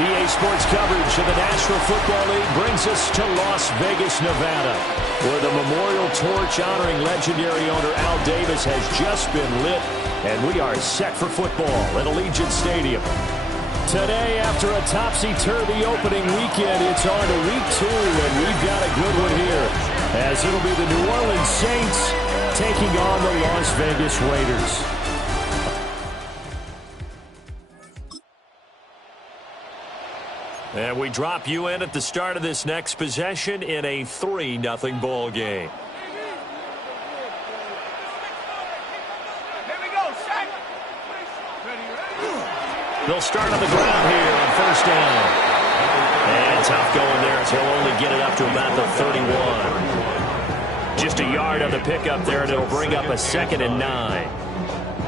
EA Sports coverage of the National Football League brings us to Las Vegas, Nevada, where the memorial torch honoring legendary owner Al Davis has just been lit, and we are set for football at Allegiant Stadium. Today, after a topsy-turvy opening weekend, it's on to week 2, and we've got a good one here, as it'll be the New Orleans Saints taking on the Las Vegas Raiders. And we drop you in at the start of this next possession in a 3-0 ball game. They'll start on the ground here on first down. And tough going there as he'll only get it up to about the 31. Just a yard on the pickup there, and it'll bring up a 2nd and 9.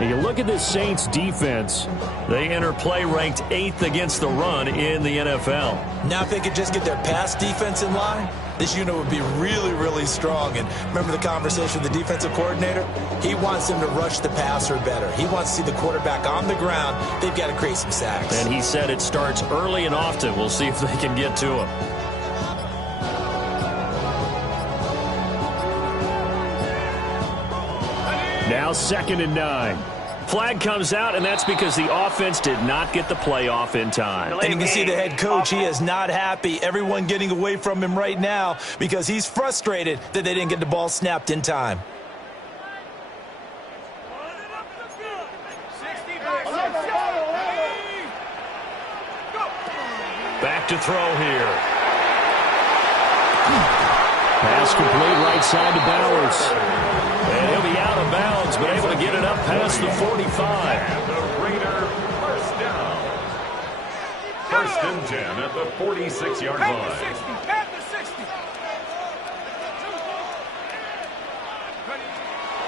And you look at this Saints defense, they enter play ranked 8th against the run in the NFL. Now if they could just get their pass defense in line, this unit would be really, really strong. And remember the conversation with the defensive coordinator? He wants them to rush the passer better. He wants to see the quarterback on the ground. They've got to create some sacks. And he said it starts early and often. We'll see if they can get to him. Now 2nd and 9. Flag comes out, and that's because the offense did not get the playoff in time. And you can see the head coach, he is not happy. Everyone getting away from him right now because he's frustrated that they didn't get the ball snapped in time. Back to throw here. Pass complete right side to Bowers. And he'll be out of bounds, but able to get it up past the 45. And the Raider first down. 1st and 10 at the 46-yard line.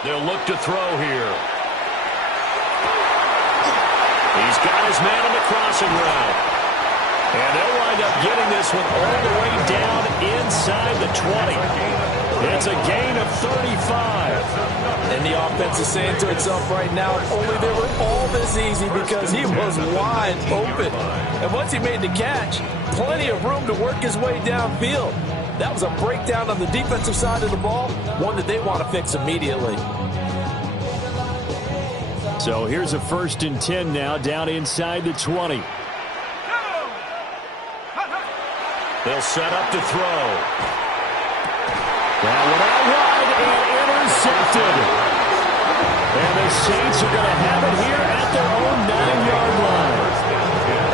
They'll look to throw here. He's got his man on the crossing route. And they'll wind up getting this one all the way down inside the 20. It's a gain of 35. And the offense is saying to itself right now, if only they were all this easy, because he was wide open. And once he made the catch, plenty of room to work his way downfield. That was a breakdown on the defensive side of the ball, one that they want to fix immediately. So here's a 1st and 10 now, down inside the 20. They'll set up to throw. That one out wide and intercepted. And the Saints are going to have it here at their own 9-yard line.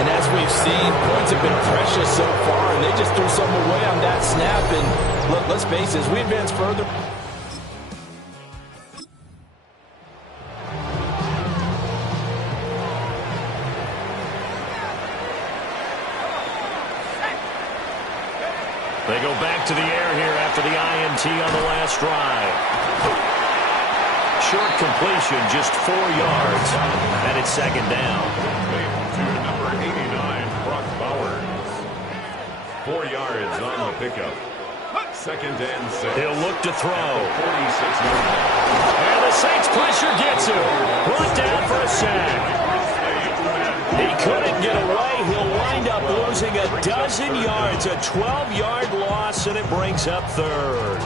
And as we've seen, points have been precious so far, and they just threw some away on that snap. And look, let's face it, as we advance further. They go back to the air here after the INT on the last drive. Short completion, just 4 yards, and it's second down. To number 89, Brock Bowers. 4 yards on the pickup. Second and 6. He'll look to throw. 46-yard line. And the Saints pressure gets him. Brought down for a sack. He couldn't get away. He'll wind up losing a dozen yards. A 12-yard loss, and it brings up third.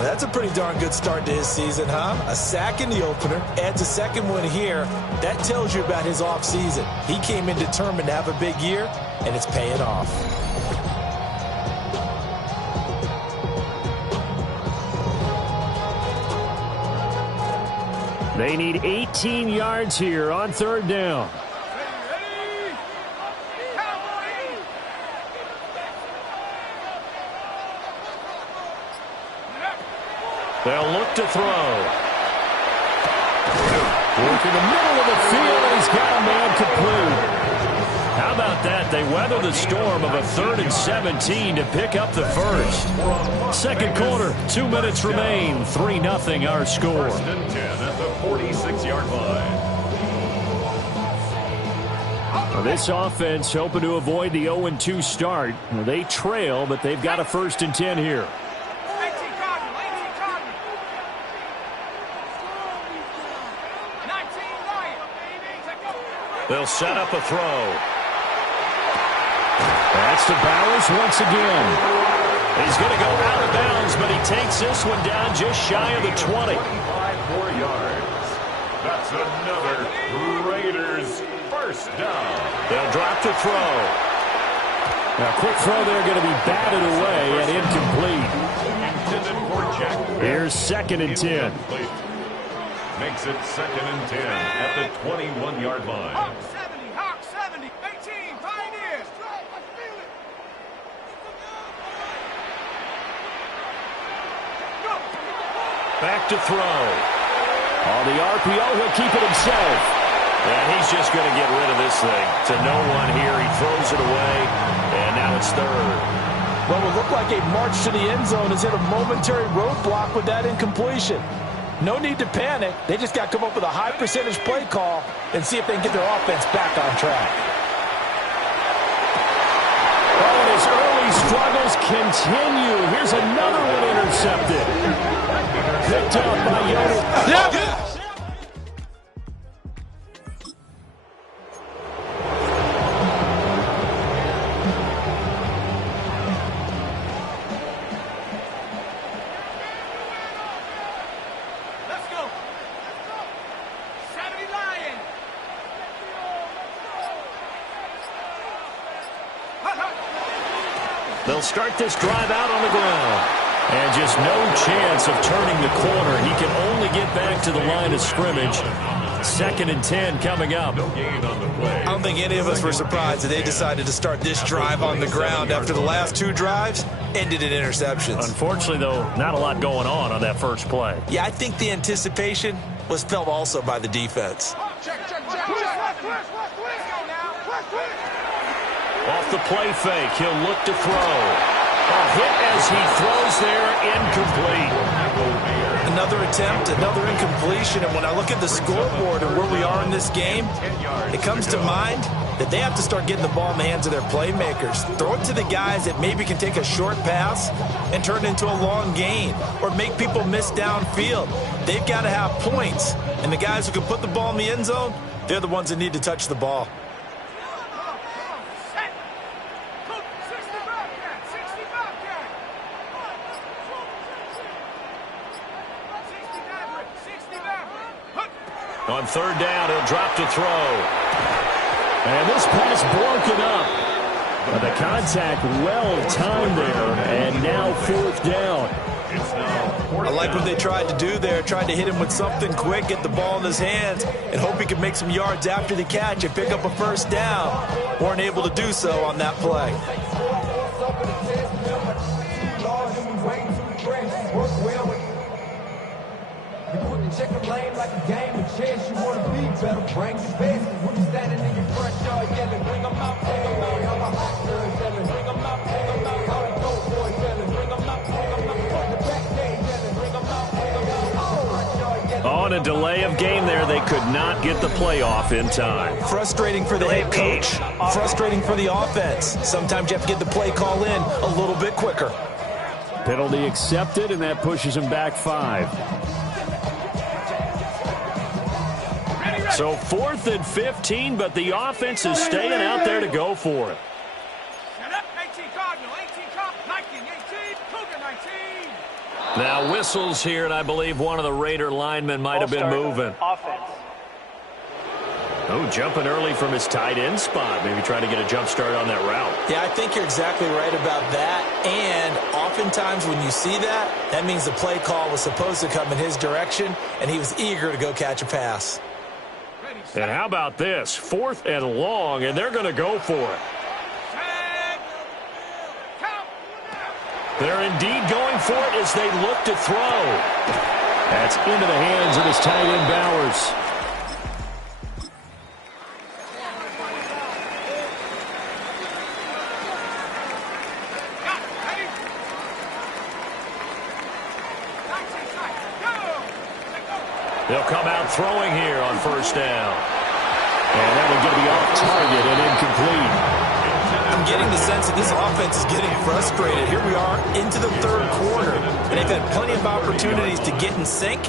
That's a pretty darn good start to his season, huh? A sack in the opener, adds a second one here. That tells you about his offseason. He came in determined to have a big year, and it's paying off. They need 18 yards here on third down. They'll look to throw. Work in the middle of the field, and he's got a man complete. How about that? They weather the storm of a 3rd and 17 to pick up the first. Second quarter, 2 minutes remain. 3-0 our score. 1st and 10 at the 46-yard line. Well, this offense hoping to avoid the 0-2 start. They trail, but they've got a 1st and 10 here. They'll set up a throw. That's to Bowers once again. He's going to go out of bounds, but he takes this one down just shy of the 20. 5 more yards. That's another Raiders first down. They'll drop to throw. Now, quick throw there, going to be batted away and incomplete. Intended for Jack. Here's 2nd and 10. Incomplete. Makes it 2nd and 10 at the 21-yard line. Hawk 70, Hawk 70, 18, Pioneers. Let's feel it. Go. Back to throw. On the RPO, he'll keep it himself. And he's just going to get rid of this thing. To no one here. He throws it away, and now it's 3rd. Well, it looked like a march to the end zone has hit a momentary roadblock with that incompletion. No need to panic. They just got to come up with a high percentage play call and see if they can get their offense back on track. Oh, and his early struggles continue. Here's another one intercepted. Picked up by Yoder. Yep. Let's go. 70 Lion. They'll start this drive out on the ground. And just no chance of turning the corner. He can only get back to the line of scrimmage. 2nd and 10 coming up. No gain on the play. I don't think any of us were surprised that they decided to start this drive on the ground after the last 2 drives ended in interceptions. Unfortunately, though, not a lot going on that first play. Yeah, I think the anticipation was felt also by the defense. Check. Let's go now. Off the play fake, he'll look to throw. A hit as he throws there, incomplete. Another attempt, another incompletion, and when I look at the scoreboard and where we are in this game, it comes to mind that they have to start getting the ball in the hands of their playmakers. Throw it to the guys that maybe can take a short pass and turn it into a long gain or make people miss downfield. They've got to have points, and the guys who can put the ball in the end zone, they're the ones that need to touch the ball. On 3rd down, he'll drop to throw. And this pass broken up. But the contact well timed there, and now 4th down. I like what they tried to do there, tried to hit him with something quick, get the ball in his hands, and hope he could make some yards after the catch and pick up a 1st down. Weren't able to do so on that play. Check the lane like a game of chess. You want to be better, bring the best. When you standing in your front yard yelling, bring them out, bring them out. I'm a hot girl yelling, bring them out, bring them out. How we go, boy. On a delay of game there, they could not get the play off in time. Frustrating for the head coach, frustrating for the offense. Sometimes you have to get the play call in a little bit quicker. Penalty accepted, and that pushes him back 5. So 4th and 15, but the offense is staying out there to go for it. 18 Cardinal, 18 Cardinal, 18, Cougar 19. Now whistles here, and I believe one of the Raider linemen might have been moving. Offense. Oh, jumping early from his tight end spot. Maybe trying to get a jump start on that route. Yeah, I think you're exactly right about that. And oftentimes when you see that, that means the play call was supposed to come in his direction, and he was eager to go catch a pass. And how about this? 4th and long, and they're going to go for it. They're indeed going for it as they look to throw. That's into the hands of his tight end, Bowers. They'll come out throwing here on 1st down. And that will get me off target and incomplete. I'm getting the sense that this offense is getting frustrated. Here we are into the 3rd quarter, and they've had plenty of opportunities to get in sync.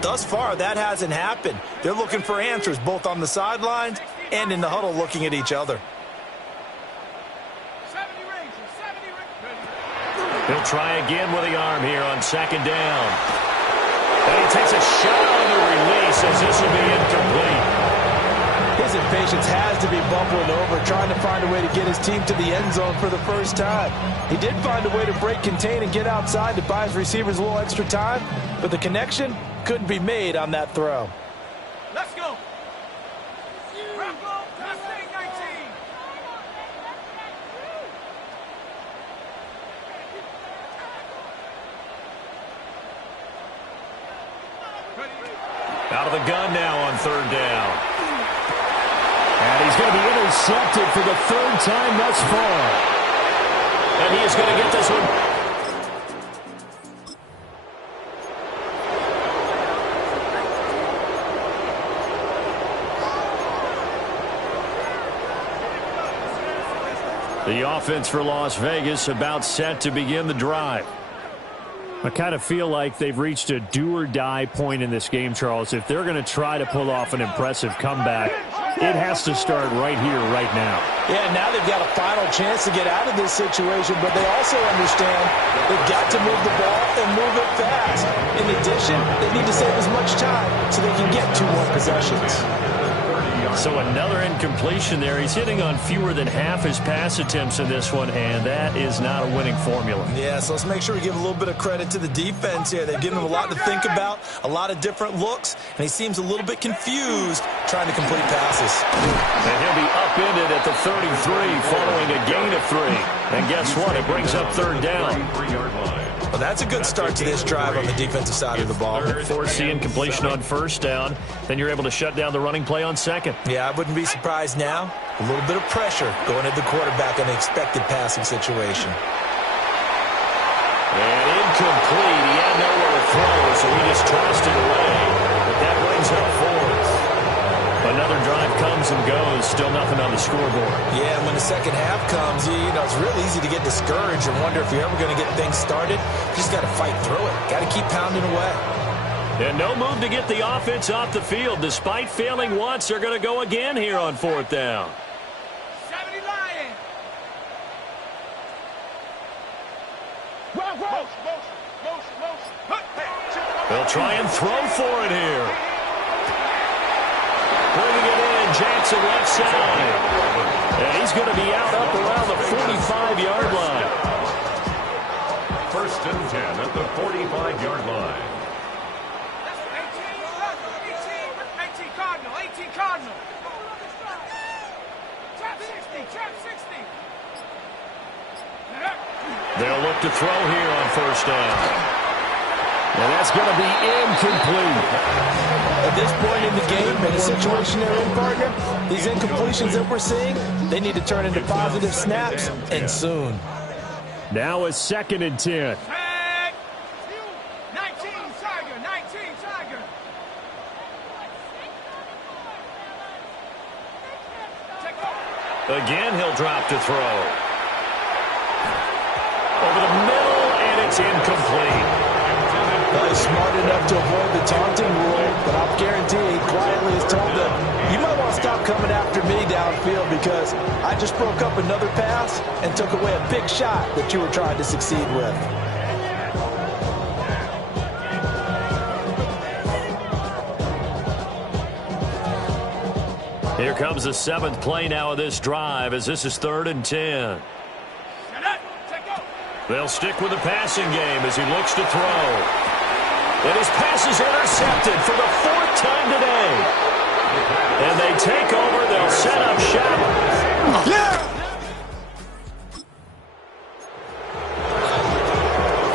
Thus far, that hasn't happened. They're looking for answers both on the sidelines and in the huddle looking at each other. He'll try again with the arm here on 2nd down. And he takes a shot on the release as this will be incomplete. His impatience has to be bubbling over, trying to find a way to get his team to the end zone for the first time. He did find a way to break contain and get outside to buy his receivers a little extra time, but the connection couldn't be made on that throw. Let's go. Bravo, testing 19. Out of the gun now on 3rd down. And he's going to be intercepted for the 3rd time thus far. And he is going to get this one. The offense for Las Vegas about set to begin the drive. I kind of feel like they've reached a do-or-die point in this game, Charles. If they're going to try to pull off an impressive comeback, it has to start right here, right now. Yeah, now they've got a final chance to get out of this situation, but they also understand they've got to move the ball and move it fast. In addition, they need to save as much time so they can get 2 more possessions. So another incompletion there. He's hitting on fewer than half his pass attempts in this one, and that is not a winning formula. Yeah, so let's make sure we give a little bit of credit to the defense here. They've given him a lot to think about, a lot of different looks, and he seems a little bit confused trying to complete passes. And he'll be upended at the 33 following a gain of 3. And guess what? It brings up 3rd down. Well, that's a good start to this drive on the defensive side of the ball. Force the incompletion on 1st down. Then you're able to shut down the running play on 2nd. Yeah, I wouldn't be surprised now. A little bit of pressure going at the quarterback in an expected passing situation. And incomplete. He had nowhere to throw, so he just tossed it away. But that brings up 4th. Another drive comes and goes. Still nothing on the scoreboard. Yeah, and when the second half comes, you know, it's real easy to get discouraged and wonder if you're ever going to get things started. You just got to fight through it. Got to keep pounding away. And no move to get the offense off the field. Despite failing once, they're going to go again here on 4th down. 70 Lions. They'll try and throw for it here. Bringing it in, Jackson left side. And he's going to be out up around the 45-yard line. 1st and 10 at the 45-yard line. 18 Cardinal, 18 Cardinal. Trap 60, trap 60. They'll look to throw here on 1st down. And that's going to be incomplete. At this point in the game, in the situation they're in, partner, these incompletions that we're seeing, they need to turn into positive snaps, and soon. Now a 2nd and 10. 19 Tiger, 19 Tiger. Again, he'll drop to throw. Over the middle, and it's incomplete. Well, he's smart enough to avoid the taunting rule, but I'll guarantee he quietly has told them, you might want to stop coming after me downfield because I just broke up another pass and took away a big shot that you were trying to succeed with. Here comes the 7th play now of this drive as this is 3rd and 10. They'll stick with the passing game as he looks to throw. And his pass is intercepted for the 4th time today. And they take over. They'll set up shop. Yeah!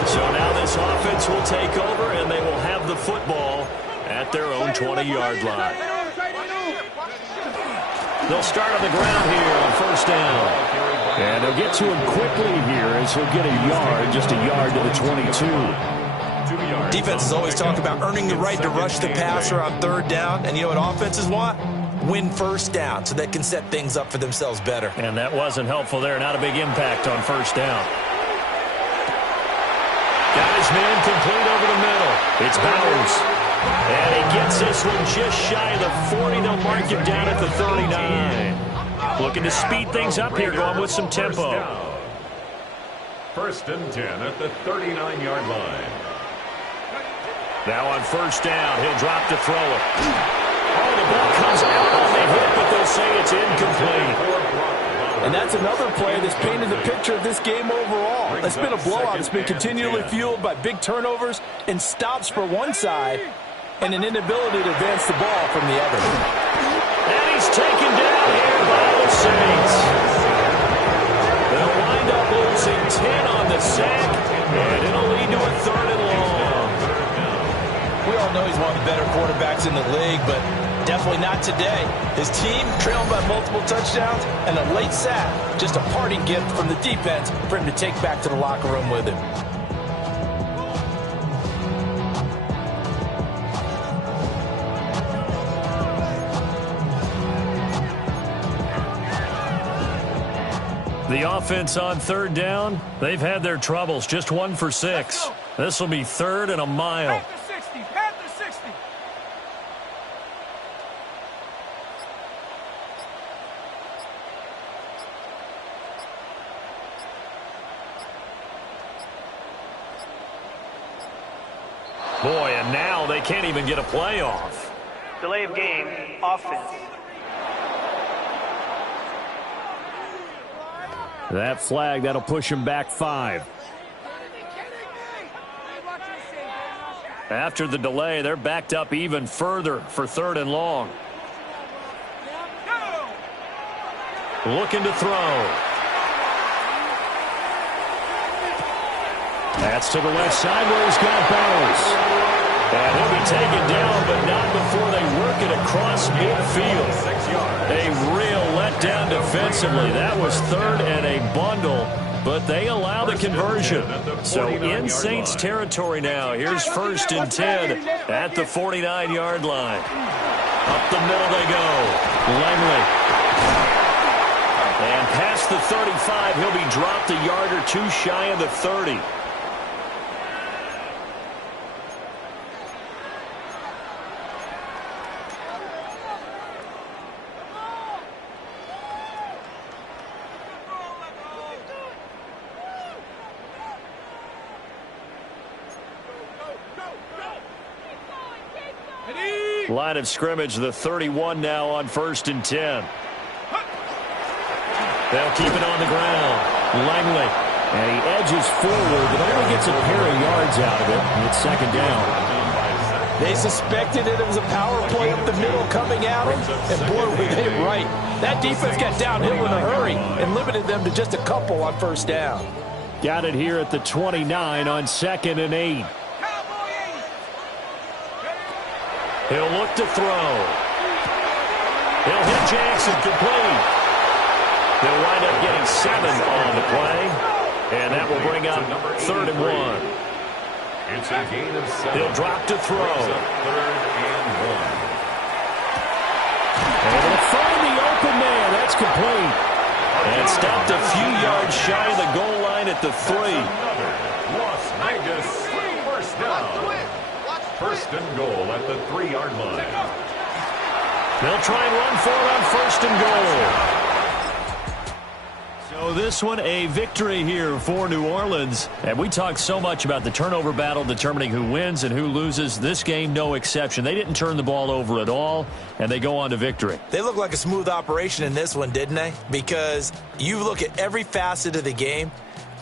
So now this offense will take over, and they will have the football at their own 20-yard line. They'll start on the ground here on 1st down. And they'll get to him quickly here as he'll get a yard, just a yard to the 22. Defenses always talk about earning the right to rush the passer on 3rd down. And you know what offenses want? Win 1st down so they can set things up for themselves better. And that wasn't helpful there. Not a big impact on 1st down. Got his man complete over the middle. It's Bowers. And he gets this one just shy of the 40. They'll mark him down at the 39. Looking to speed things up here, going with some tempo. 1st and 10 at the 39-yard line. Now on 1st down, he'll drop to throw it. Oh, the ball comes out on the hit, but they'll say it's incomplete. And that's another play that's painted the picture of this game overall. It's been a blowout. It's been continually fueled by big turnovers and stops for one side and an inability to advance the ball from the other. And he's taken down here by the Saints. They'll wind up losing 10 on the sack, and it'll lead to a 3rd and long. We all know he's one of the better quarterbacks in the league, but definitely not today. His team trailed by multiple touchdowns, and a late sack, just a parting gift from the defense for him to take back to the locker room with him. The offense on 3rd down, they've had their troubles. Just 1 for 6. This will be 3rd and a mile. Panther 60. Boy, and now they can't even get a play off. Delay of game, offense. That flag, that'll push him back 5. After the delay, they're backed up even further for 3rd and long. Looking to throw. That's to the left side where he's got Bowers. And he'll be taken down, but not before they work it across midfield. A real letdown defensively. That was 3rd and a bundle, but they allow the conversion. So in Saints territory now. Here's 1st and 10 at the 49-yard line. Up the middle they go. Langley. And past the 35, he'll be dropped a yard or 2 shy of the 30. Line of scrimmage, the 31 now on 1st and 10. They'll keep it on the ground. Langley. And he edges forward, but only gets a pair of yards out of it. And it's 2nd down. They suspected it was a power play up the middle coming at them, and boy, were they right. That defense got downhill in a hurry and limited them to just a couple on 1st down. Got it here at the 29 on 2nd and 8. He'll look to throw. He'll hit Jackson complete. They'll wind up getting 7 on the play. And that will bring up 3rd and 1. It's a gain of 7. He'll drop to throw. 3rd and 1. And he'll find the open man. That's complete. And stopped a few yards shy of the goal line at the 3. Another Las Vegas first down. First and goal at the 3-yard line. They'll try and run for it on first and goal. So this one a victory here for New Orleans. And we talked so much about the turnover battle determining who wins and who loses. This game, no exception. They didn't turn the ball over at all, and they go on to victory. They look like a smooth operation in this one, didn't they? Because you look at every facet of the game,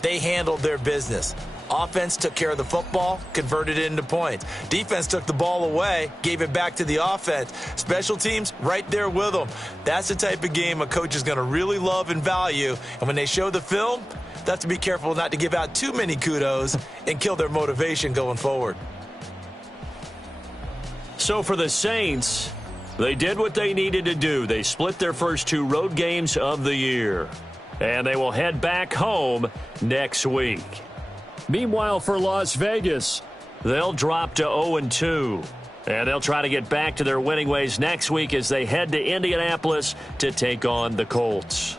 they handled their business. Offense took care of the football, converted it into points. Defense took the ball away, gave it back to the offense. Special teams, right there with them. That's the type of game a coach is going to really love and value. And when they show the film, they have to be careful not to give out too many kudos and kill their motivation going forward. So for the Saints, they did what they needed to do. They split their first 2 road games of the year. And they will head back home next week. Meanwhile, for Las Vegas, they'll drop to 0-2. And they'll try to get back to their winning ways next week as they head to Indianapolis to take on the Colts.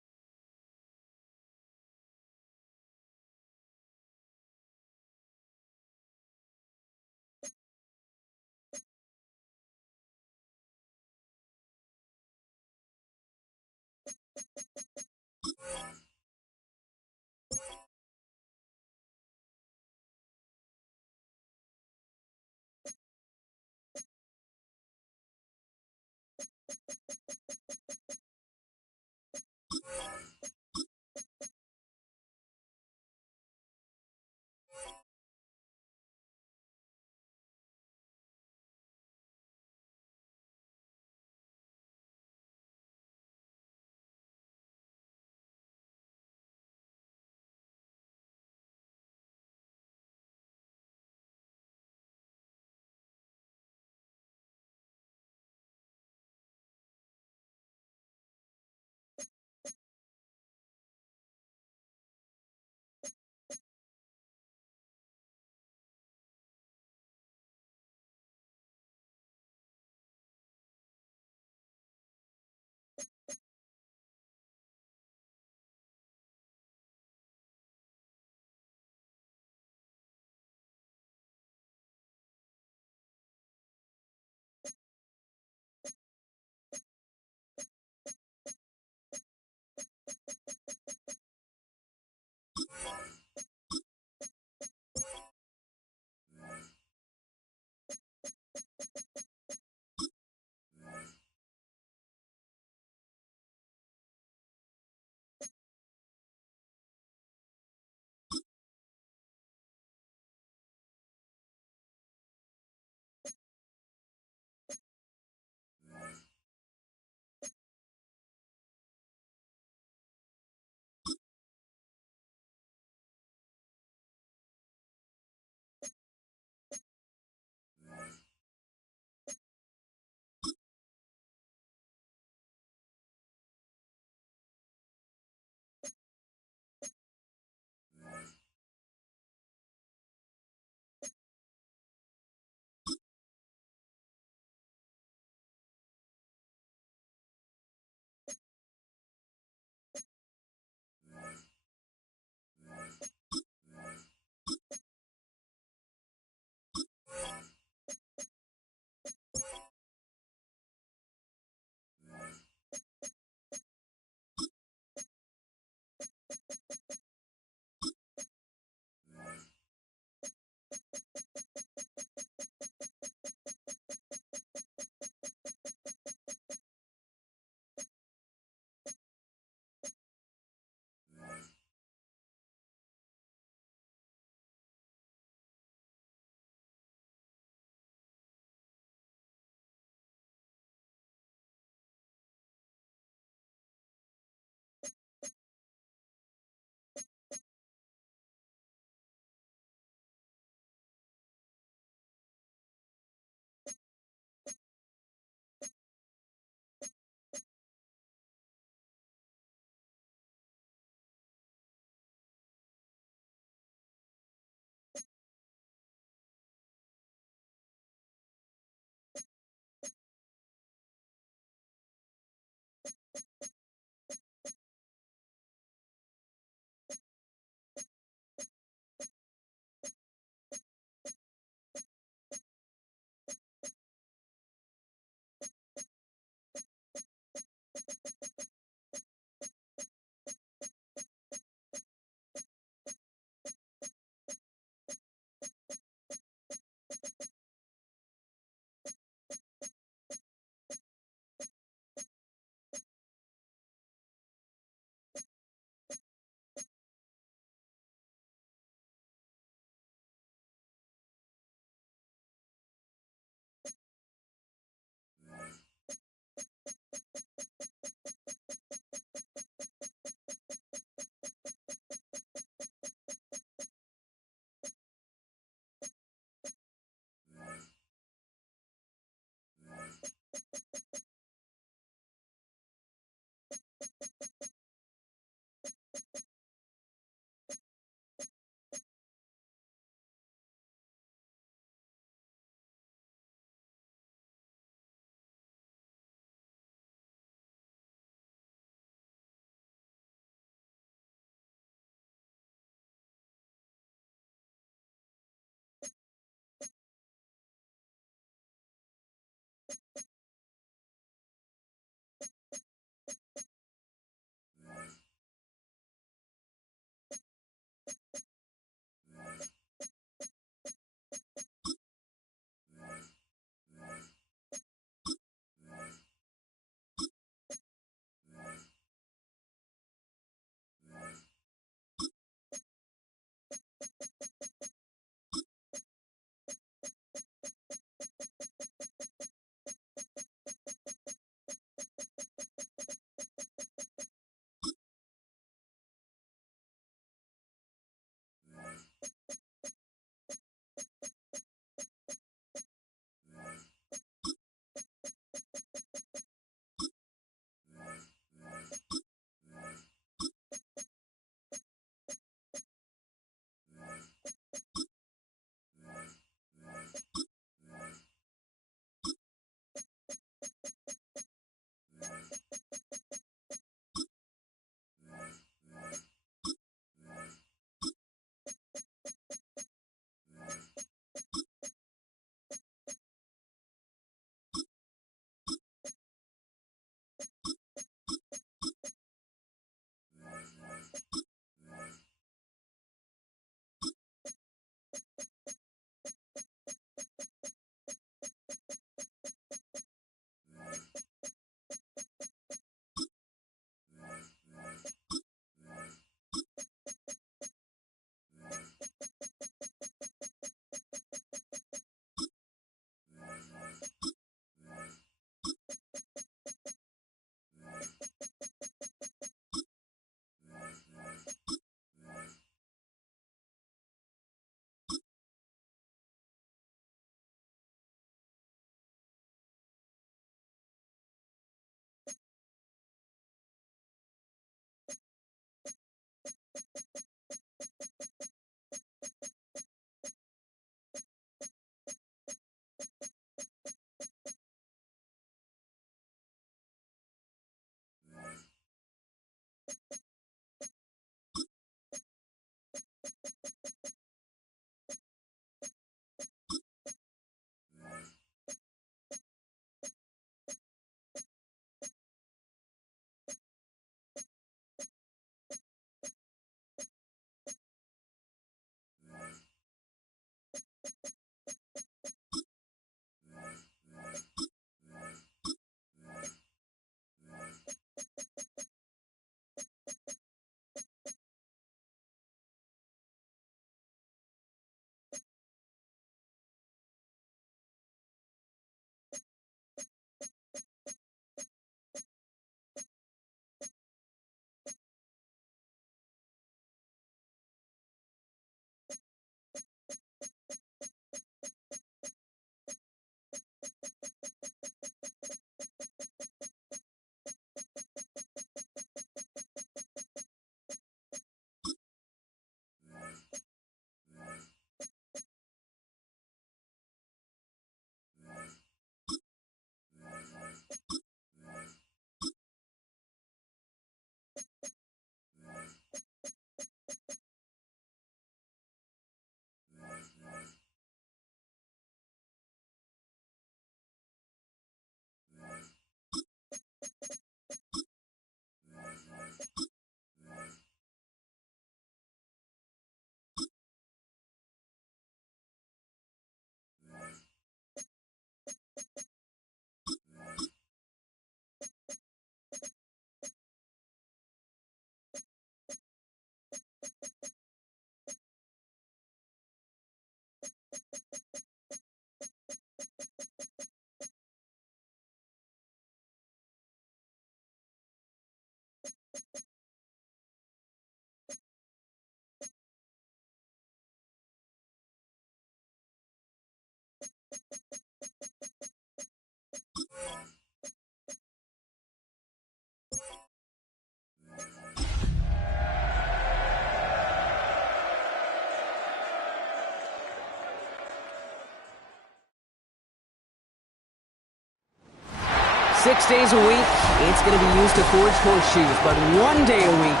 6 days a week, it's going to be used to forge horseshoes. But 1 day a week,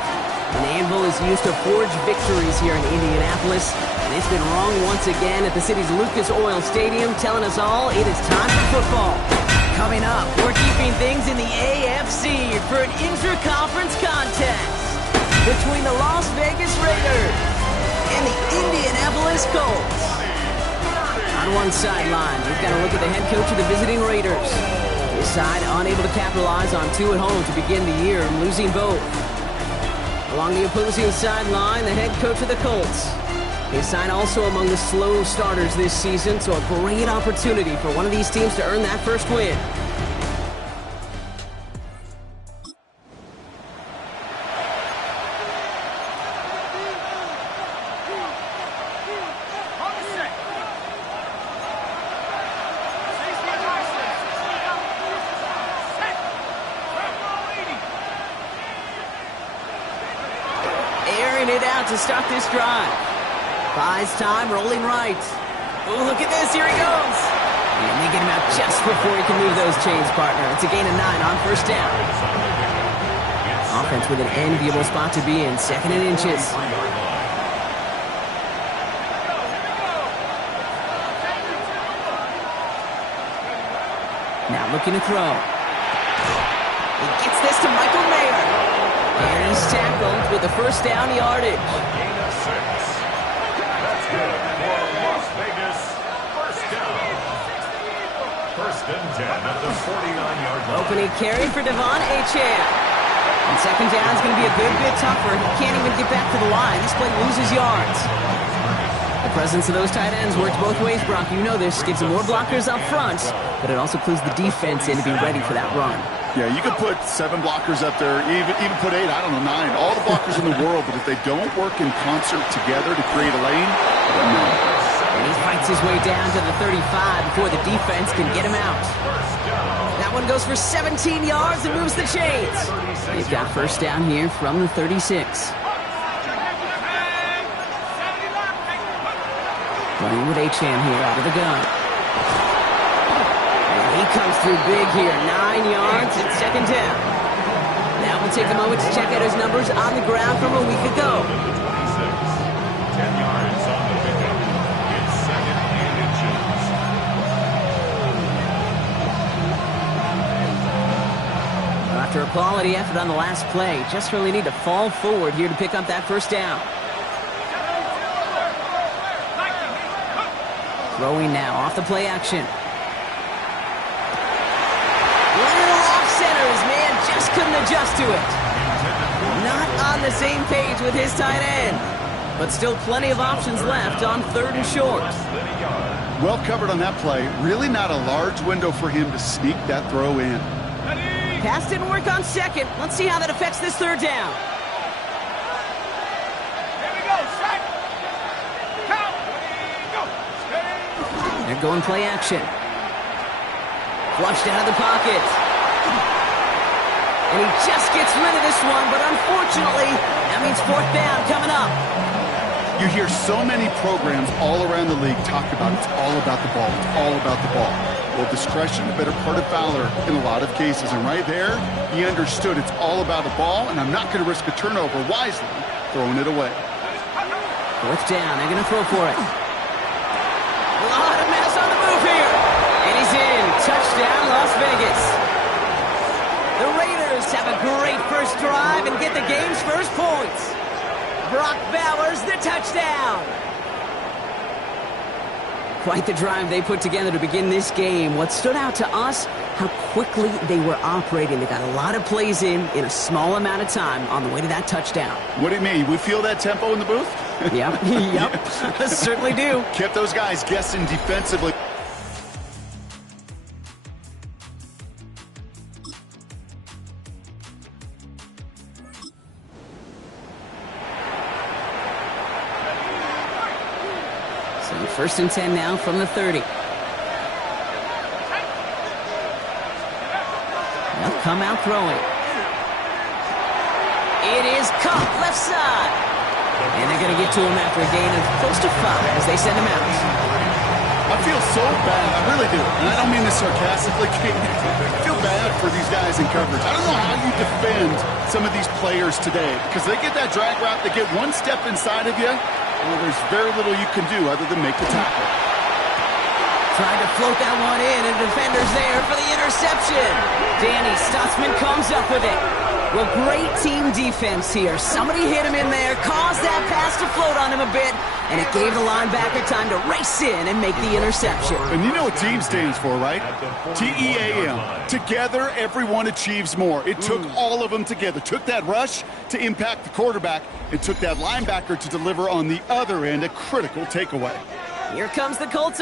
an anvil is used to forge victories here in Indianapolis. And it's been wrong once again at the city's Lucas Oil Stadium, telling us all it is time for football. Coming up, we're keeping things in the AFC for an intra-conference contest between the Las Vegas Raiders and the Indianapolis Colts. On one sideline, we've got a look at the head coach of the visiting Raiders. His side unable to capitalize on 2 at home to begin the year and losing both. Along the opposing sideline, the head coach of the Colts. His side also among the slow starters this season, so a great opportunity for one of these teams to earn that first win. It out to start this drive. Buys time, rolling right. Oh, look at this, here he goes. And they get him out just before he can move those chains, partner. It's a gain of 9 on first down. Offense with an enviable spot to be in, 2nd and inches. Now looking to throw. He gets this to Michael Mayer. And he's tackled with the first down yardage. Gain of 6. That's good for Las Vegas. First down. 1st and 10 at the 49-yard line. Opening carry for Devon Achane. And 2nd down is going to be a good bit tougher. He can't even get back to the line. This play loses yards. The presence of those tight ends works both ways, Brock. You know this. Gives them more blockers up front, but it also clues the defense in to be ready for that run. Yeah, you could put 7 blockers up there, even put 8, I don't know, 9, all the blockers in the world, but if they don't work in concert together to create a lane, no. And he fights his way down to the 35 before the defense can get him out. That one goes for 17 yards and moves the chains. They've got first down here from the 36. Running with Achane here out of the gun. He comes through big here, 9 yards and 2nd down. Now we'll take a moment to check out his numbers on the ground from a week ago. 10 yards on the pickup. It's 2nd and inches. After a quality effort on the last play, just really need to fall forward here to pick up that first down. Throwing now off the play action. His man just couldn't adjust to it. Not on the same page with his tight end. But still plenty of options left on 3rd and short. Well covered on that play. Really not a large window for him to sneak that throw in. Pass didn't work on 2nd. Let's see how that affects this 3rd down. Here we go, set. Count. Go. They're going play action. Flushed out of the pocket. And he just gets rid of this one, but unfortunately, that means 4th down coming up. You hear so many programs all around the league talk about it's all about the ball, it's all about the ball. Well, discretion, the better part of valor in a lot of cases. And right there, he understood it's all about the ball, and I'm not going to risk a turnover wisely, throwing it away. 4th down, they're going to throw for it. A lot of mass on the move here. And he's in. Touchdown, Las Vegas. The Raiders have a great first drive and get the game's first points. Brock Bowers, the touchdown. Quite the drive they put together to begin this game. What stood out to us, how quickly they were operating. They got a lot of plays in a small amount of time on the way to that touchdown. What do you mean? We feel that tempo in the booth? Yep, certainly do. Kept those guys guessing defensively. So 1st and 10 now from the 30. They'll come out throwing. It is caught left side. And they're going to get to him after a gain of close to 5 as they send him out. I've feel so bad. I really do. And I don't mean this sarcastically. I feel bad for these guys in coverage. I don't know how you defend some of these players today because they get that drag route, they get one step inside of you, well, there's very little you can do other than make the tackle. Tried to float that one in, and defender's there for the interception. Danny Stutzman comes up with it. Well, great team defense here. Somebody hit him in there, caused that pass to float on him a bit, and it gave the linebacker time to race in and make the interception. And you know what team stands for, right? T-E-A-M. Together, everyone achieves more. It took all of them together. Took that rush to impact the quarterback. It took that linebacker to deliver on the other end, a critical takeaway. Here comes the Colts.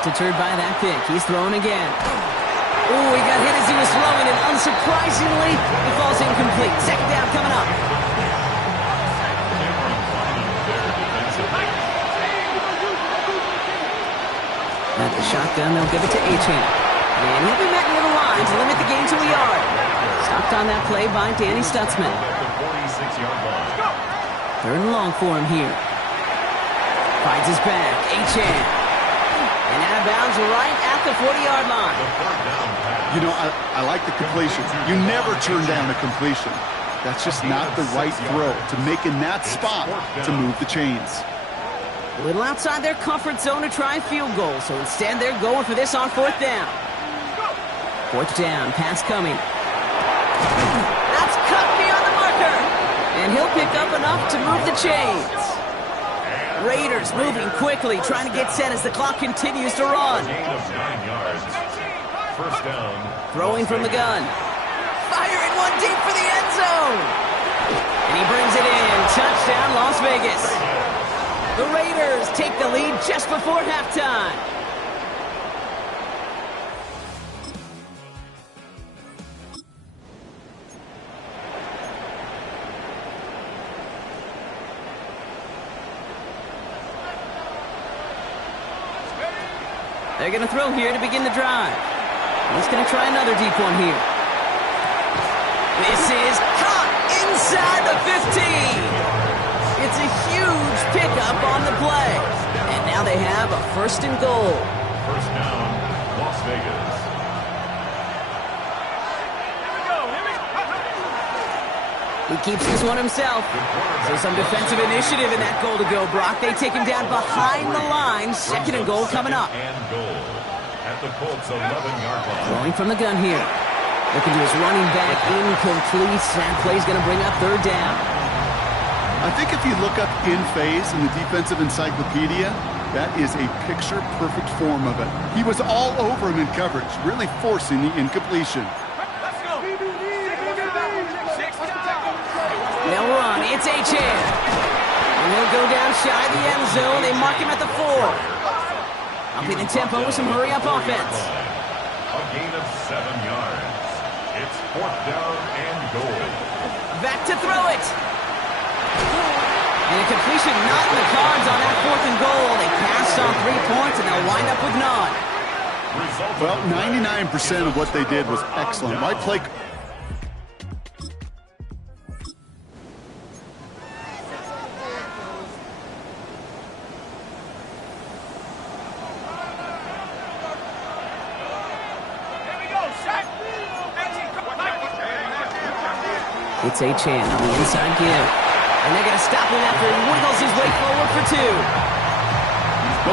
Not deterred by that pick. He's throwing again. Oh, he got hit as he was throwing, and unsurprisingly, he falls incomplete. Second down coming up. At the shotgun, they'll give it to Achane. And he'll be met near the line to limit the gain to a yard. Stopped on that play by Danny Stutzman. Third and long for him here. Finds his back. Achane. And out of bounds right at the 40-yard line. You know, I like the completion. You never turn down a completion. That's just not the right throw to make in that spot to move the chains. A little outside their comfort zone to try a field goal, so instead they're going for this on fourth down. Fourth down, pass coming. That's cut beyond the marker. And he'll pick up enough to move the chains. Raiders moving quickly, trying to get set as the clock continues to run. First down. Throwing from the gun. Firing one deep for the end zone. And he brings it in. Touchdown, Las Vegas. The Raiders take the lead just before halftime. They're going to throw here to begin the drive. He's going to try another deep one here. This is caught inside the 15. It's a huge pickup on the play. And now they have a first and goal. First down, Las Vegas. He keeps this one himself. So some defensive initiative in that goal to go, Brock. They take him down behind the line. Second and goal coming up. And goal at the Colts 11-yard line. Throwing from the gun here. Looking to his running back, incomplete. That play's going to bring up third down. I think if you look up in phase in the defensive encyclopedia, that is a picture-perfect form of it. He was all over him in coverage, really forcing the incompletion. They'll run. It's Achane. And he'll go down shy of the end zone. They mark him at the 4. Upping the tempo with some hurry-up offense. A gain of 7 yards. It's fourth down and goal. Back to throw it. And a completion not in the cards on that fourth and goal. They passed on 3 points, and they'll wind up with none. Well, 99% of what they did was excellent. My play... It's Achane on the inside give. And they're going to stop him after he wiggles his way forward for 2.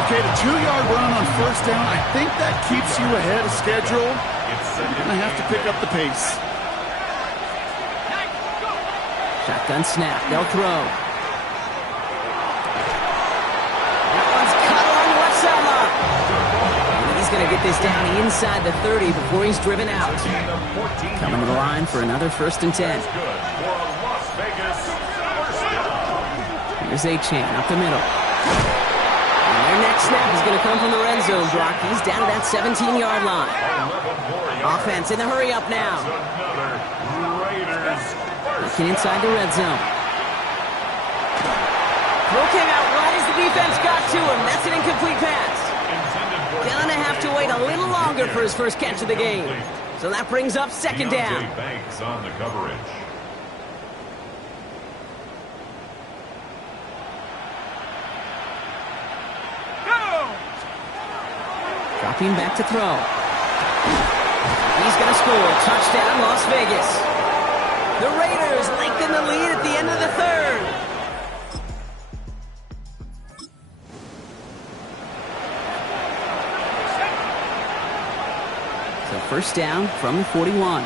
Okay, the 2-yard run on first down, I think that keeps you ahead of schedule. You're going to have to pick up the pace. Shotgun snap. They'll throw. That one's cut along the left sideline. And he's going to get this down inside the 30 before he's driven out. Coming to the line for another first and 10. Here's Achane up the middle. And their next snap is going to come from the red zone, Brock. He's down to that 17-yard line. Offense in the hurry-up now. Looking inside the red zone. Throw came out right as the defense got to him. That's an incomplete pass. Gonna have to wait a little longer for his first catch of the game. So that brings up second down. Banks on the coverage. Dropping back to throw. He's going to score. Touchdown, Las Vegas. The Raiders lengthen the lead at the end of the third. So first down from the 41.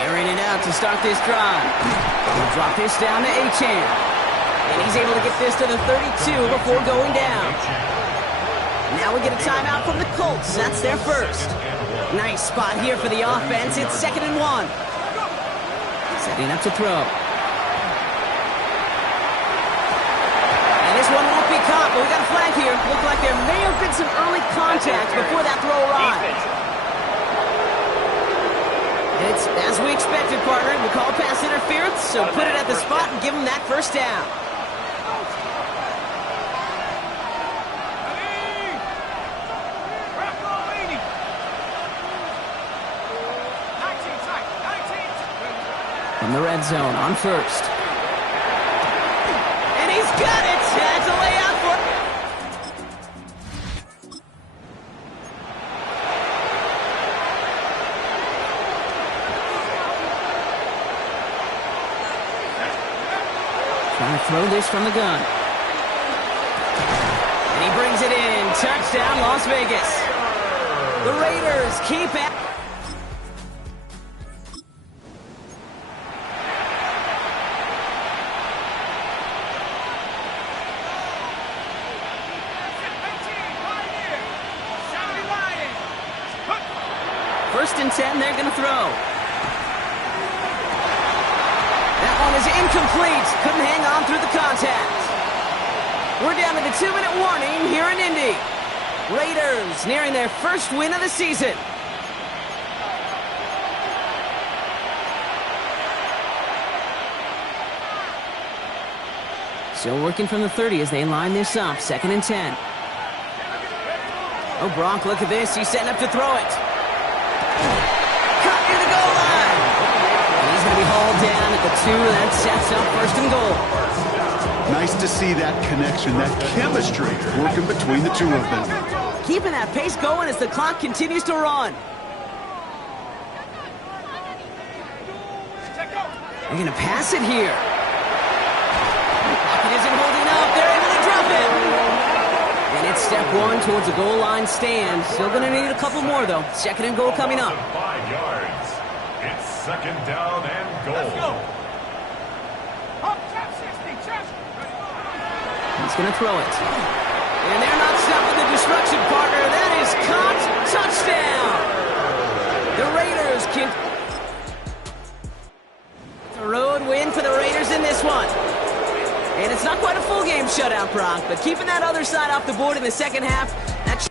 Airing it out to start this drive. We'll drop this down to Achane. And he's able to get this to the 32 before going down. Now we get a timeout from the Colts. That's their first. Nice spot here for the offense. It's 2nd and 1. Setting up to throw. get caught, but we got a flag here. Looked like there may have been some early contact before that throw arrived. It's as we expected, partner. We'll call pass interference, so put it at the spot and give them that first down. From the red zone on first. And he's got it! That's a layout for... Trying to throw this from the gun. And he brings it in. Touchdown, Las Vegas. The Raiders keep at... First and 10, they're going to throw. That one is incomplete. Couldn't hang on through the contact. We're down to the 2-minute warning here in Indy. Raiders nearing their first win of the season. Still working from the 30 as they line this up. 2nd and 10. Oh, Brock, look at this. He's setting up to throw it. Cut near the goal line. And he's going to be hauled down at the 2. That sets up 1st and goal. Nice to see that connection, that chemistry working between the two of them. Keeping that pace going as the clock continues to run. They're going to pass it here. It isn't holding up. They're able to drop it. And it's step 1 towards a goal line stand. Still going to need a couple more, though. 2nd and goal coming up. 5 yards. It's 2nd down and goal. Let's go. He's going to throw it. And they're not stopping the destruction, partner. That is caught. Touchdown. The Raiders can... It's a road win for the Raiders in this one. And it's not quite a full game shutout, Brock, but keeping that other side off the board in the second half, that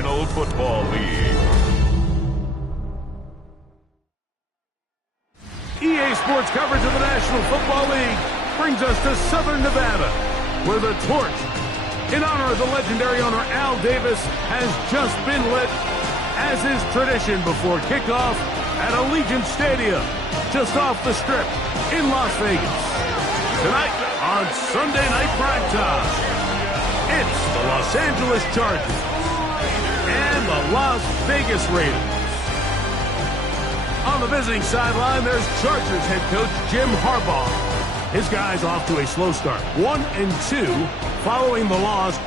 National Football League. EA Sports coverage of the National Football League brings us to Southern Nevada, where the torch, in honor of the legendary owner Al Davis, has just been lit, as is tradition before kickoff at Allegiant Stadium, just off the Strip in Las Vegas. Tonight on Sunday Night Primetime, it's the Los Angeles Chargers and the Las Vegas Raiders. On the visiting sideline, there's Chargers head coach Jim Harbaugh. His guys off to a slow start, 1-2, following the loss.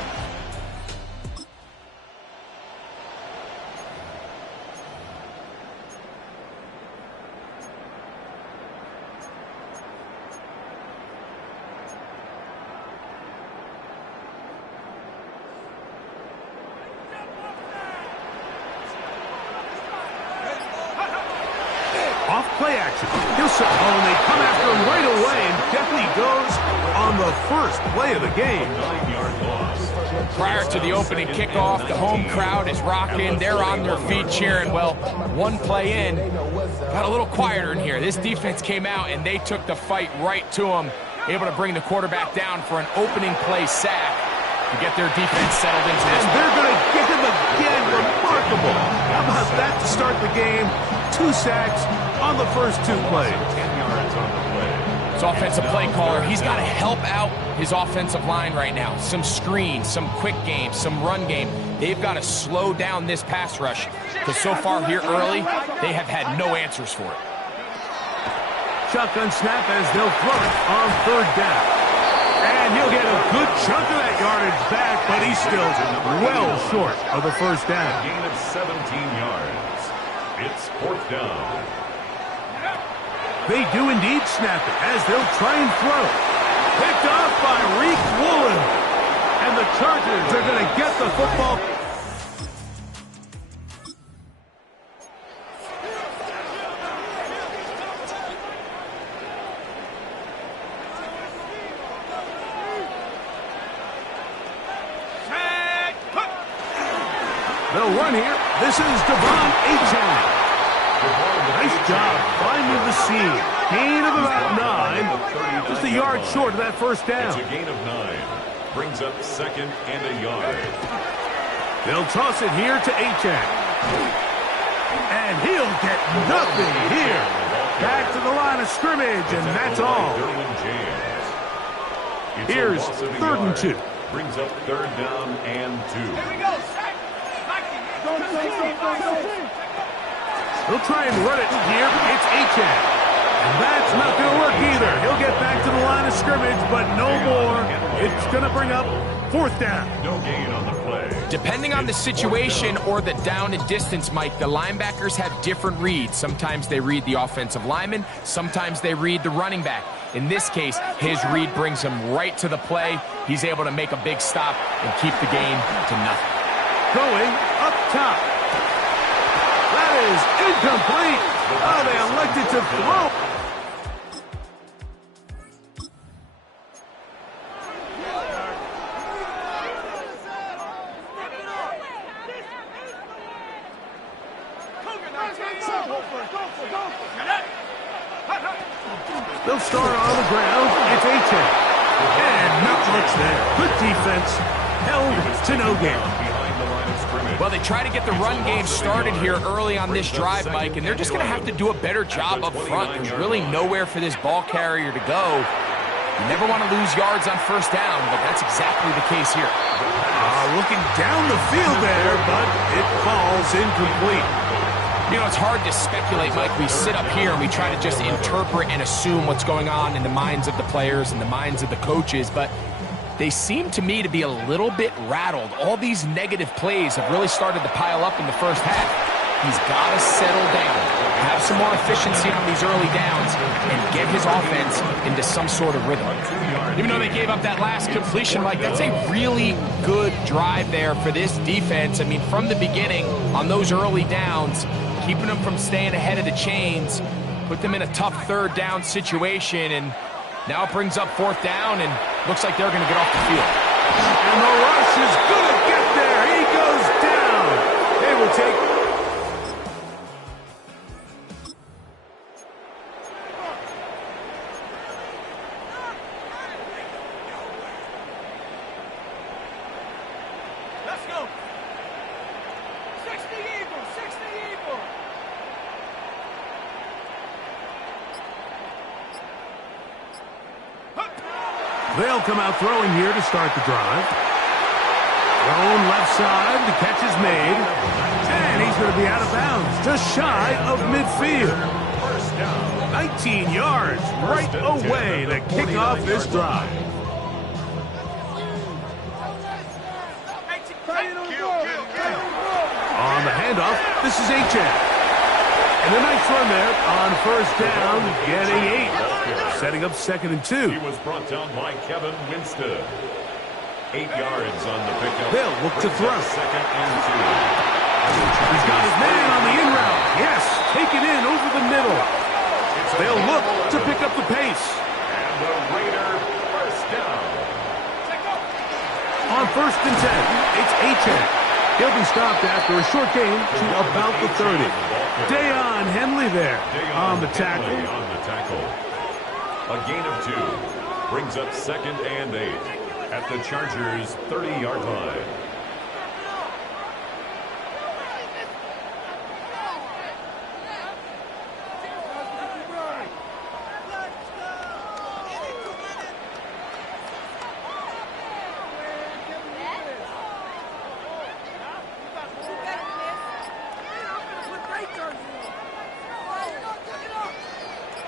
Off play action. He'll set, and they come after him right away, and definitely goes on the first play of the game. Prior to the opening kickoff, the home crowd is rocking. They're on their feet cheering. Well, one play in, got a little quieter in here. This defense came out, and they took the fight right to them, able to bring the quarterback down for an opening play sack to get their defense settled into this. And they're going to get him again. Remarkable. How about that to start the game? 2 sacks on the first 2 plays. 10 yards on the play. This offensive play caller, he's got to help out his offensive line right now. Some screens, some quick game, some run game. They've got to slow down this pass rush, because so far here early, they have had no answers for it. Shotgun snap as they'll throw it on 3rd down. And he'll get a good chunk of that yardage back, but he's still well short of the first down. A gain of 17 yards. It's 4th down. They do indeed snap it as they'll try and throw. Picked off by Reek Woolen. And the Chargers are going to get the football. They'll run here. This is Devon Achane. Nice job finding the seam. Gain of about 9. Just a yard short of that first down. It's a gain of 9. Brings up 2nd and a yard. They'll toss it here to Achane. And he'll get nothing here. Back to the line of scrimmage, and that's all. Here's 3rd and 2. Brings up 3rd down and 2. Here we go, sack. He'll try and run it here. It's Achane. And that's not going to work either. He'll get back to the line of scrimmage, but no more. It's going to bring up 4th down. No gain on the play. Depending on the situation or the down and distance, Mike, the linebackers have different reads. Sometimes they read the offensive lineman. Sometimes they read the running back. In this case, his read brings him right to the play. He's able to make a big stop and keep the game to nothing. Going up top. That is incomplete. Oh, they elected to throw. They'll start on the ground. It's Achane. And not much there. Good defense. Held to no gain. Well, they try to get the run game started here early on this drive, Mike, and they're just going to have to do a better job up front. There's really nowhere for this ball carrier to go. You never want to lose yards on first down, but that's exactly the case here. Looking down the field there, but it falls incomplete. You know, it's hard to speculate, Mike. We sit up here and we try to just interpret and assume what's going on in the minds of the players and the minds of the coaches, but they seem to me to be a little bit rattled. All these negative plays have really started to pile up in the first half. He's got to settle down, have some more efficiency on these early downs, and get his offense into some sort of rhythm. Even though they gave up that last completion, Mike, that's a really good drive there for this defense. I mean, from the beginning, on those early downs, keeping them from staying ahead of the chains, put them in a tough 3rd down situation, and now it brings up 4th down, and looks like they're going to get off the field. And the rush is going to get there. He goes down. They'll come out throwing here to start the drive. Thrown left side, the catch is made. And he's going to be out of bounds, just shy of midfield. 19 yards right away to kick off this drive. On the handoff, this is HN. And a nice run there on first down, getting 8. Setting up 2nd and 2. He was brought down by Kevin Winstead. 8 yards on the pickup. They'll look to throw. 2nd and 2. He's got his man on the in route. Yes, take it in over the middle. They'll look to pick up the pace. And the Raider first down. On 1st and 10, it's HN. He'll be stopped after a short gain to about the 30. Dayon Henley there on the tackle. A gain of 2 brings up 2nd and 8 at the Chargers' 30-yard line.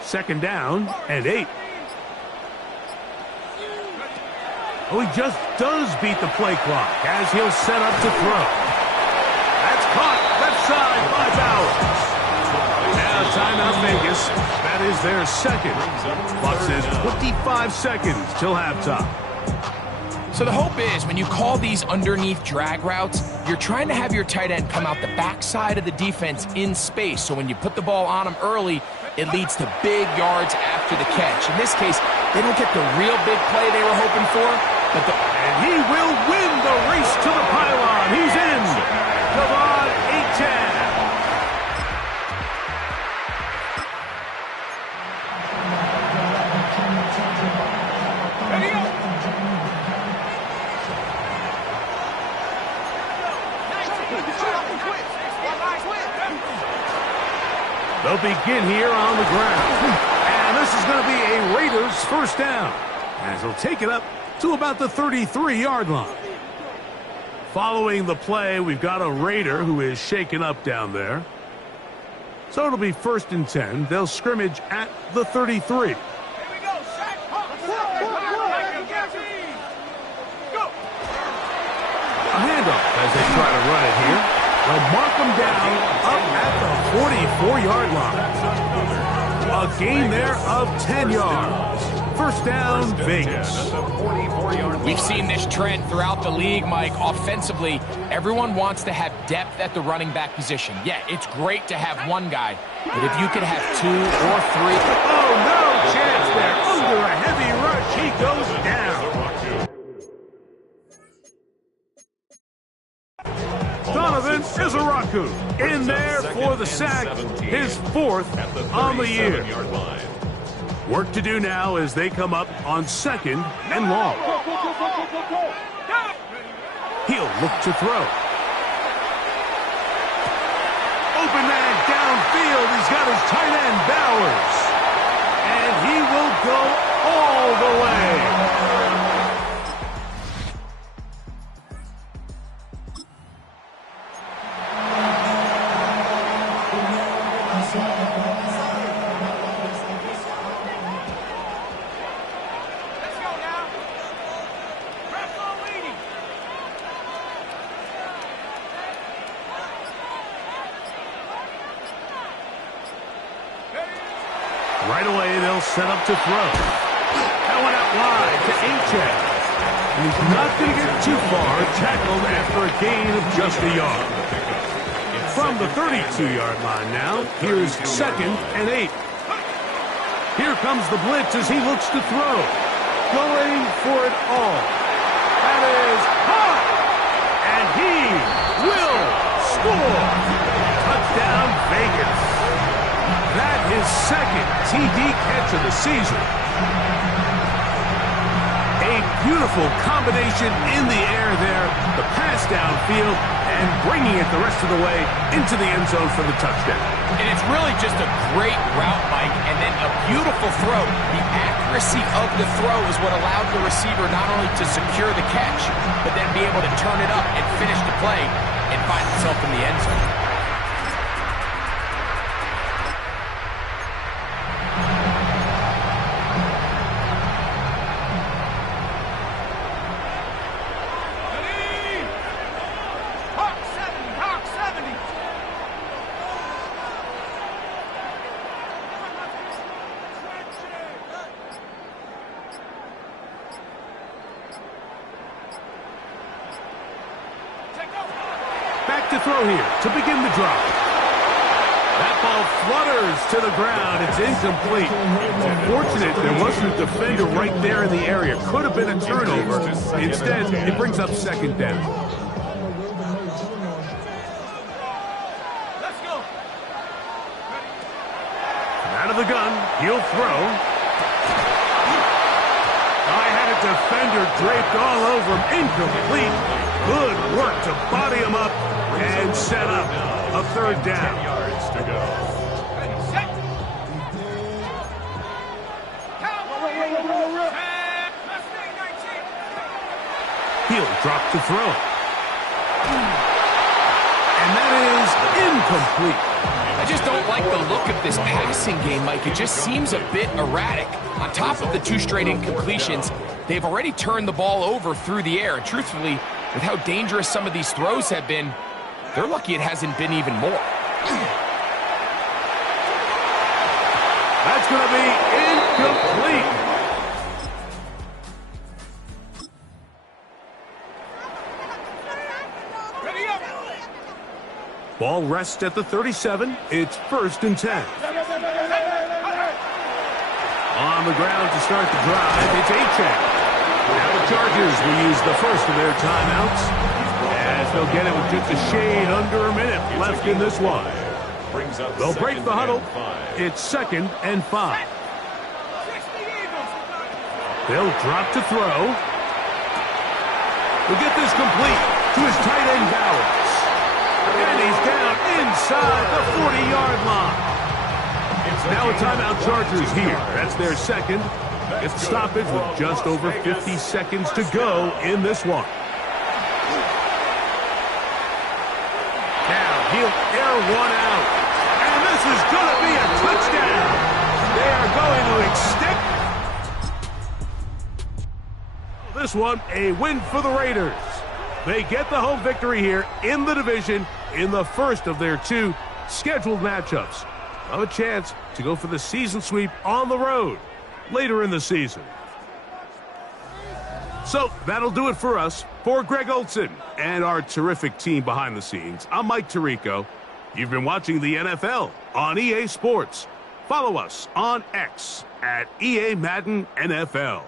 Second down and 8. Oh, he just does beat the play clock as he'll set up to throw. That's caught left side by Bowers. Now timeout Vegas. That is their second. Clock says 25 seconds till halftime. So the hope is when you call these underneath drag routes, you're trying to have your tight end come out the backside of the defense in space. So when you put the ball on him early, it leads to big yards after the catch. In this case, they don't get the real big play they were hoping for. And he will win the race to the pylon. He's in. Kavod Achan. They'll begin here on the ground. And this is going to be a Raiders first down, as they'll take it up to about the 33-yard line. Following the play, we've got a Raider who is shaken up down there. So it'll be 1st and 10. They'll scrimmage at the 33. A handoff as they try to run it here. They'll mark them down up at the 44-yard line. A gain there of 10 yards. First down, Vegas. We've seen this trend throughout the league, Mike. Offensively, everyone wants to have depth at the running back position. Yeah, it's great to have one guy, but if you could have 2 or 3... Oh, no chance there. Under a heavy rush, he goes down. Donovan Izaraku in there for the sack, his 4th on the year. Work to do now as they come up on 2nd and long. He'll look to throw. Open man downfield. He's got his tight end, Bowers. And he will go all the way. Right away, they'll set up to throw. That went out wide to Achan. He's not going to get too far, tackled after a gain of just a yard. From the 32-yard line now, here's 2nd and 8. Here comes the blitz as he looks to throw. Going for it all. That is hot! And he will score! Touchdown, Vegas. That is 2nd TD catch of the season. A beautiful combination in the air there. The pass downfield, and bringing it the rest of the way into the end zone for the touchdown. And it's really just a great route, Mike, and then a beautiful throw. The accuracy of the throw is what allowed the receiver not only to secure the catch, but then be able to turn it up and finish the play and find himself in the end zone. Back to throw here to begin the drive. That ball flutters to the ground. It's incomplete. Fortunate there wasn't a defender right there in the area. Could have been a turnover. Instead, it brings up second down. Let's go. Out of the gun, he'll throw. I had a defender draped all over him. Incomplete. Good work to body him up and set up a third down. 10 yards to go. Ready, set. Mustang 19. He'll drop to throw. And that is incomplete. I just don't like the look of this passing game, Mike. It just seems a bit erratic. On top of the 2 straight incompletions, they've already turned the ball over through the air. And truthfully, with how dangerous some of these throws have been, they're lucky it hasn't been even more. That's going to be incomplete. Ready up. Ball rests at the 37. It's 1st and 10. On the ground to start the drive, it's A-check. Now the Chargers will use the first of their timeouts, as they'll get it with just a shade under a minute left in this one. They'll break the huddle. It's 2nd and 5. They'll drop to throw. We'll get this complete to his tight end Bowers. And he's down inside the 40-yard line. Now a timeout Chargers here. That's their second. Gets the stoppage with just over 50 seconds to go in this one. Now he'll air one out. And this is going to be a touchdown. They are going to extend this one, a win for the Raiders. They get the home victory here in the division in the first of their 2 scheduled matchups. Have a chance to go for the season sweep on the road later in the season. So that'll do it for us. For Greg Olson and our terrific team behind the scenes, I'm Mike Tirico. You've been watching the NFL on EA Sports. Follow us on X at EA Madden NFL.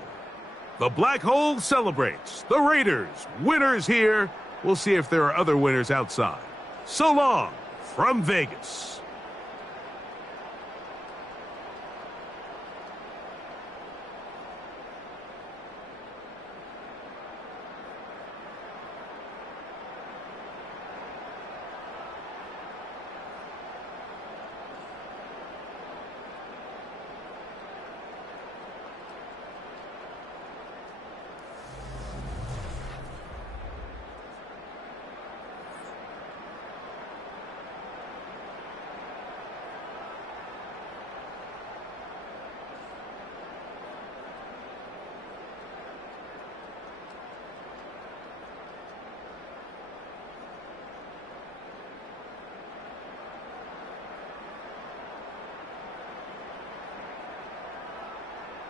The Black Hole celebrates. The Raiders, winners here. We'll see if there are other winners outside. So long from Vegas.